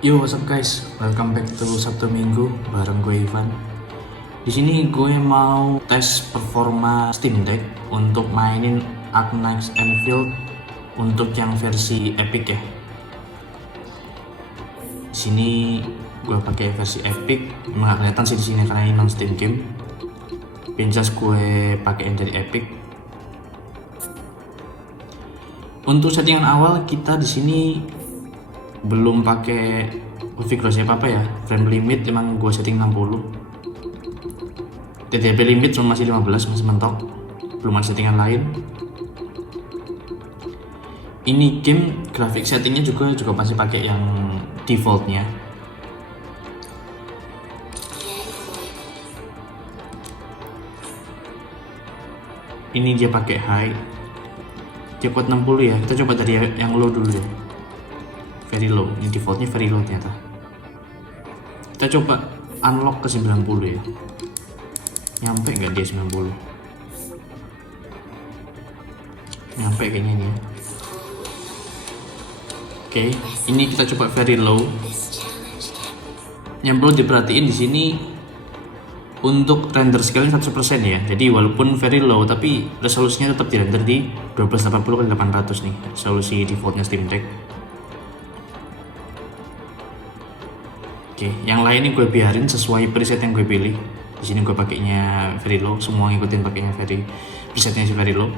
Yo, what's up guys? Welcome back to Sabtu Minggu bareng gue Ivan. Di sini gue mau tes performa Steam Deck untuk mainin Ark Knights Anfield untuk yang versi Epic ya. Di sini gue pakai versi Epic, emang gak kelihatan sih di sini karena ini non Steam game. Pinjas gue pakai dari Epic. Untuk settingan awal kita di sini belum pakai configurasi apa ya. Frame limit emang gue setting 60. TDP limit cuma masih 15, masih mentok, belum ada settingan lain. Ini game grafik settingnya juga masih pakai yang defaultnya. Ini dia pakai high, dia kuat 60 ya. Kita coba dari yang low dulu ya, very low. Ini defaultnya very low ternyata. Kita coba unlock ke 90 ya. Nyampe nggak dia 90? Nyampe kayaknya ini ya. Oke, ini kita coba very low. Yang perlu diperhatiin di sini untuk render scale-nya 100% ya. Jadi walaupun very low tapi resolusinya tetap di render di 1280x800 nih, resolusi defaultnya Steam Deck. Oke, yang lain ini gue biarin sesuai preset yang gue pilih. Di sini gue pakainya very low, semua ngikutin pakainya presetnya very low.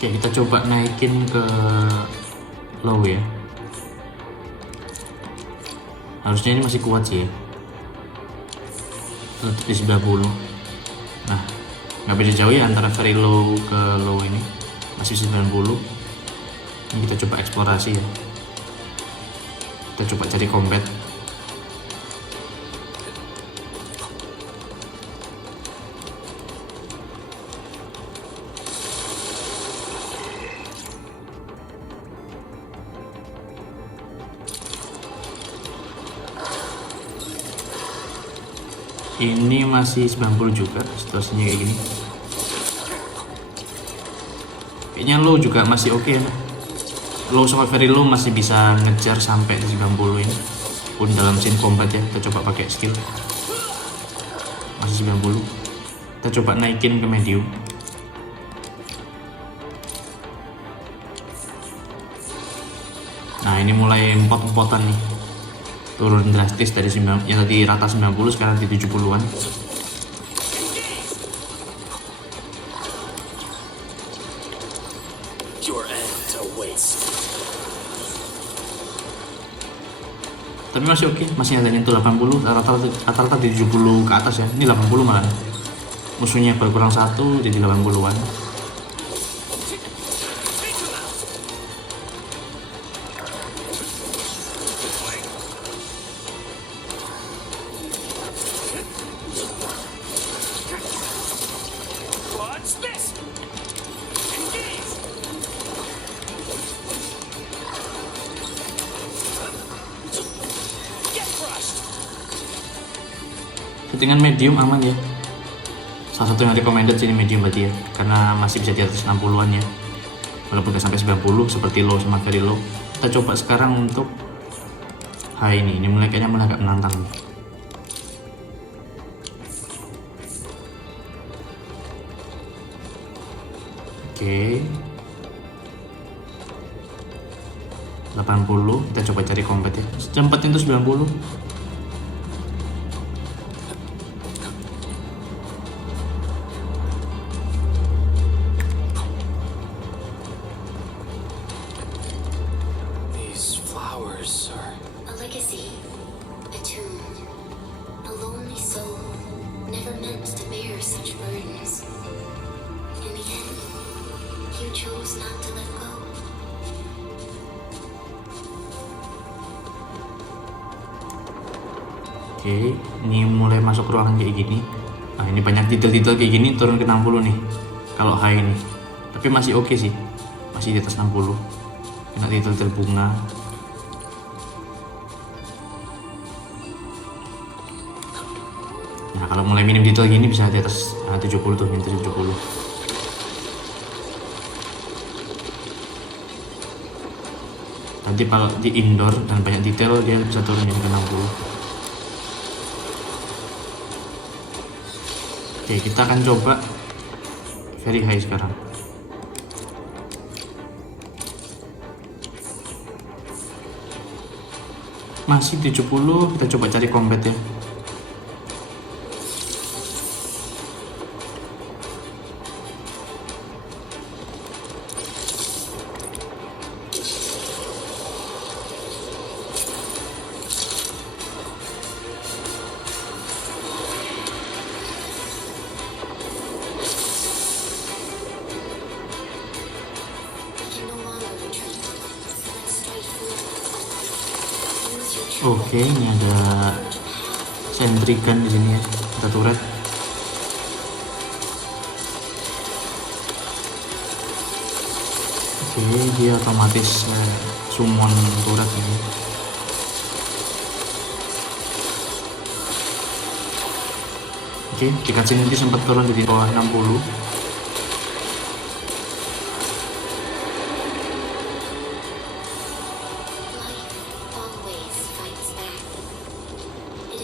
Oke, kita coba naikin ke low ya. Harusnya ini masih kuat sih ya. Tetap di 90. Nah, nggak beda jauh ya antara very low ke low ini. Masih 90. Ini kita coba eksplorasi ya. Kita coba cari combat. Ini masih 90 juga situasinya kayak gini. Kayaknya low juga masih oke ya. Low sama very low masih bisa ngejar sampai di 90 ini. Pun dalam scene combat ya, kita coba pakai skill. Masih 90. Kita coba naikin ke medium. Nah, ini mulai empot-empotan nih. Turun drastis dari 9, yang tadi rata 90 sekarang di 70-an. Tapi masih oke, masih ada nyentuh 80, rata-rata di 70 ke atas ya. Ini 80 malah. Musuhnya berkurang 1 jadi 80-an. Settingan medium aman ya. Salah satu yang recommended sini medium berarti ya, karena masih bisa di atas 60-an ya. Walaupun gak sampai 90 seperti low sama very low. Kita coba sekarang untuk high ini mulai kayaknya mulai agak menantang. Oke. 80, kita coba cari combat ya. Cepat itu 90. Never meant to bear such burdens. In the end, Oke, ini mulai masuk ruangan kayak gini. Nah, ini banyak detail-detail kayak gini, turun ke 60 nih kalau high ini. Tapi masih oke sih, masih di atas 60. Kena detail-detail bunga. Nah, kalau mulai minim detail gini bisa di atas 70 tuh, minta 70. Nanti kalau di indoor dan banyak detail dia bisa turun ke 60. Oke, kita akan coba very high sekarang. Masih 70, kita coba cari combat ya. Oke, ini ada sentry gun di sini ya, ada turret. Oke, dia otomatis summon turret ini. Oke, di cutscene nanti sempat turun di bawah 60.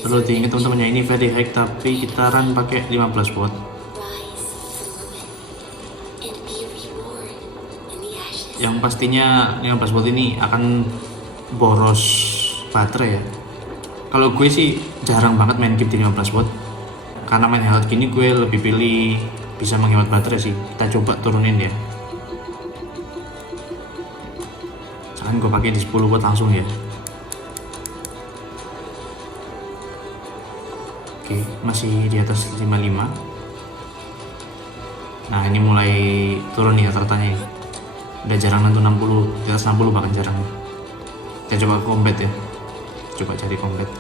Perlu diingat teman-teman ya, ini very high tapi kita run pakai 15 watt. Yang pastinya 15 watt ini akan boros baterai ya. Kalau gue sih jarang banget main game di 15 watt. Karena main health gini gue lebih pilih bisa menghemat baterai sih. Kita coba turunin ya. Sekarang gue pakai di 10 watt langsung ya. Oke, masih di atas 55. Nah, ini mulai turun nih rata-ratanya. Udah jarang nentu 60, di atas 60 bahkan jarang. Kita coba combat ya. Coba cari combat.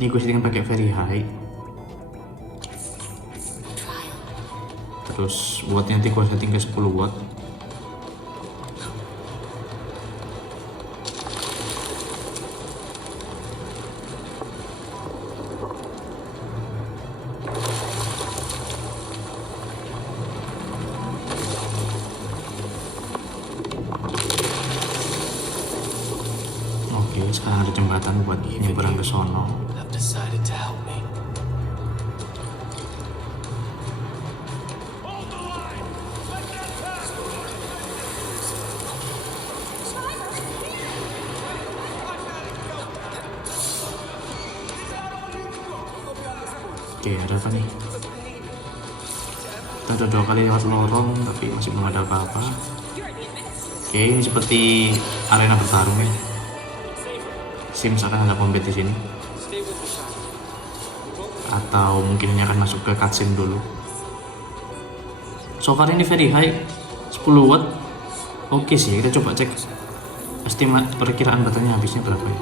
Ini gue setting pakai very high. Terus wattnya nanti gue setting ke 10 watt. Oke, sekarang ada jembatan buat nyebrang ke sono. Oke, ada apa nih? Kita udah 2 kali lewat lorong tapi masih belum ada apa-apa. Oke, ini seperti arena bertarung ya. Sims akan ada combat di sini. Atau mungkin ini akan masuk ke cutscene dulu. So far ini very high, 10 watt. Oke sih, kita coba cek estimat perkiraan baterainya habisnya berapa ya.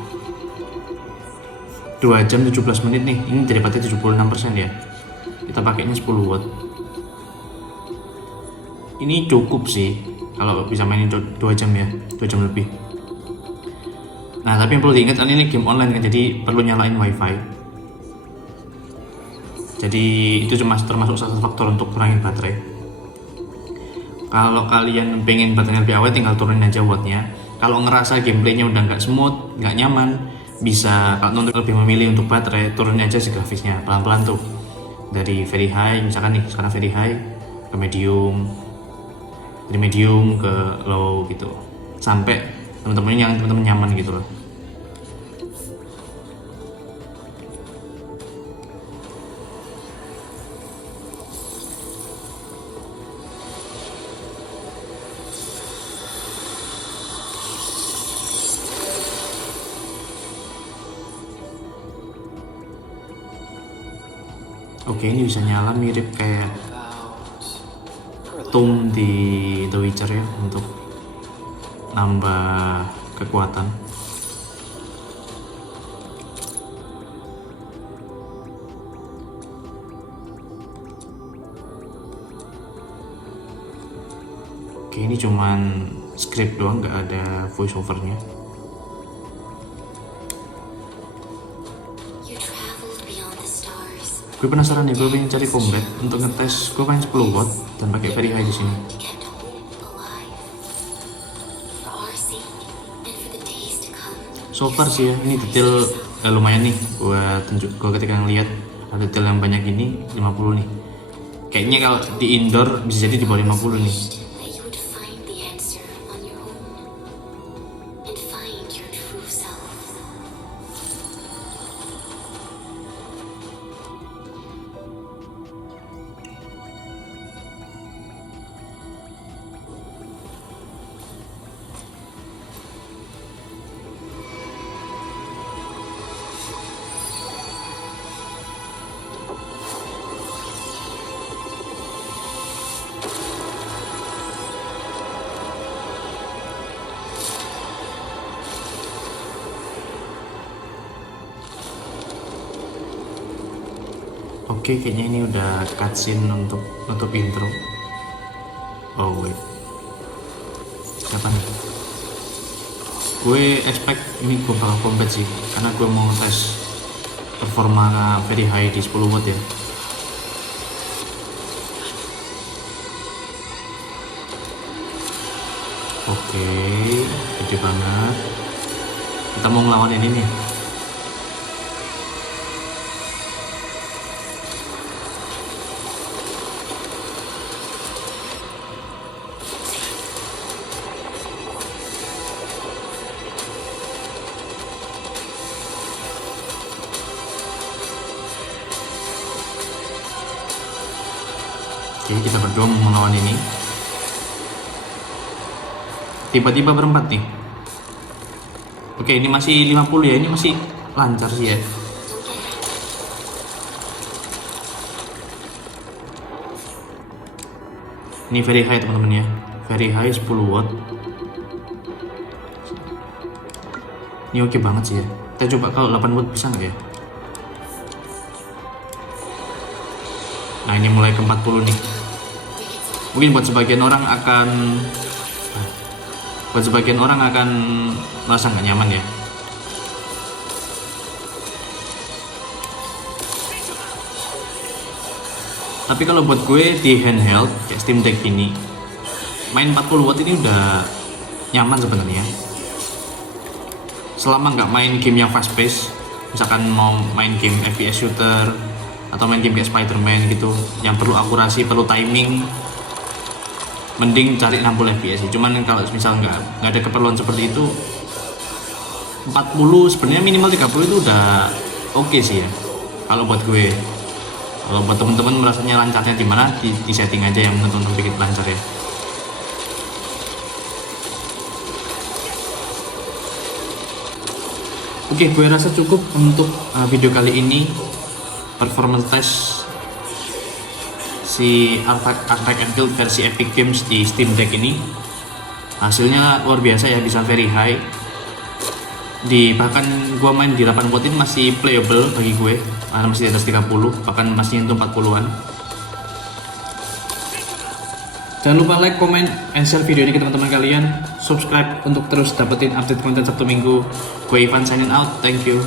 2 jam 17 menit nih, ini dari baterai 76% ya. Kita pakainya 10 watt. Ini cukup sih kalau bisa mainin 2 jam ya, 2 jam lebih. Nah, tapi yang perlu diingat ini game online kan, jadi perlu nyalain wifi. Jadi itu cuma termasuk salah satu faktor untuk kurangin baterai. Kalau kalian pengen baterainya lebih awet, tinggal turunin aja wattnya. Kalau ngerasa gameplaynya udah nggak smooth, nggak nyaman, bisa kalau untuk lebih memilih untuk baterai, turunin aja si grafisnya pelan-pelan tuh. Dari very high, misalkan nih sekarang very high ke medium, dari medium ke low gitu, sampai teman-teman nyaman gitu loh. Oke, ini bisa nyala mirip kayak Tomb di The Witcher ya, untuk nambah kekuatan. Oke, ini cuman script doang, nggak ada voice overnya. Gue penasaran nih, gue pengen cari combat untuk ngetes. Gue main 10 watt dan pakai very high di sini. So far sih ya, ini detail lumayan nih. Gue ketika ngeliat ada detail yang banyak ini 50 nih. Kayaknya kalau di indoor bisa jadi di bawah 50 nih. Oke, kayaknya ini udah cutscene untuk nutup intro. Oh wait, siapa nih? Gue expect ini gue bakal combat sih, karena gue mau tes performa very high di 10 watt ya. Oke, gede banget. Kita mau ngelawan ini nih. Oke, kita berdua mau melawan ini. Tiba-tiba berempat nih. Oke, ini masih 50 ya, ini masih lancar sih ya. Ini very high teman-teman ya, very high 10 watt. Ini oke banget sih ya. Kita coba kalau 8 watt bisa nggak ya? Nah, ini mulai ke 40 nih. Mungkin buat sebagian orang akan merasa nggak nyaman ya. Tapi kalau buat gue di handheld kayak Steam Deck ini, main 40 watt ini udah nyaman sebenarnya. Selama nggak main game yang fast pace, misalkan mau main game FPS shooter atau main game kayak Spider-Man gitu, yang perlu akurasi, perlu timing, mending cari 60 fps sih. Cuman kalau misal nggak ada keperluan seperti itu, 40 sebenarnya minimal 30 itu udah oke sih ya kalau buat gue. Kalau buat temen-temen merasanya lancarnya di mana, di setting aja yang menonton sedikit lancar ya. Oke, gue rasa cukup untuk video kali ini, performance test si Arctic Enfield versi Epic Games di Steam Deck ini. Hasilnya luar biasa ya, bisa very high. Bahkan gua main di 8 watt ini masih playable bagi gue, masih di atas 30, bahkan masih nyentuh 40-an. Jangan lupa like, comment, and share video ini ke teman-teman kalian. Subscribe untuk terus dapetin update konten Sabtu Minggu. Gue Ivan signing out, thank you.